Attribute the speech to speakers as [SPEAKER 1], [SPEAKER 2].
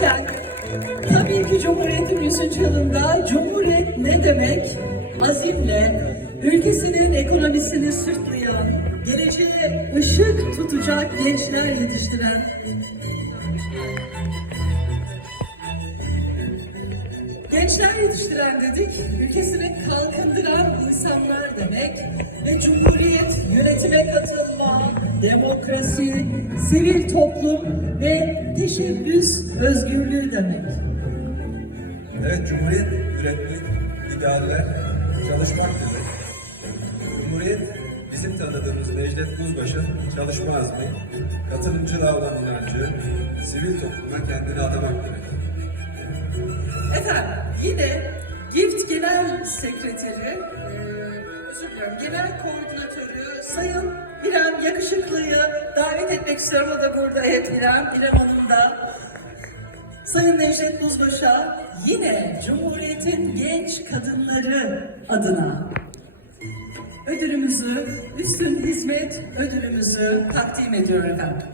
[SPEAKER 1] derken tabii ki Cumhuriyet'in 100. yılında Cumhuriyet ne demek? Azimle ülkesinin ekonomisini sırtlayan, geleceğe ışık tutacak gençler yetiştiren Gençler yetiştiren dedik, ülkesini kalkındıran insanlar demek ve Cumhuriyet yönetime katılma, demokrasi, sivil toplum ve teşebbüs özgürlüğü demek.
[SPEAKER 2] Evet, Cumhuriyet üretmek, idealler, çalışmak demek. Cumhuriyet, bizim tanıdığımız Necdet Buzbaşı çalışma azmi, katılımcılığa olan inancı, sivil topluma kendini adamak demek.
[SPEAKER 1] Efendim yine GIFT Genel Sekreteri, eee, özür dilerim, Genel Koordinatörü Sayın Yakışıklı'yı davet etmek istiyorum. O da burada, evet İrem, İrem Hanım da. Sayın Necdet Buzbaş'a yine Cumhuriyet'in genç kadınları adına ödülümüzü, üstün hizmet ödülümüzü takdim ediyorum efendim.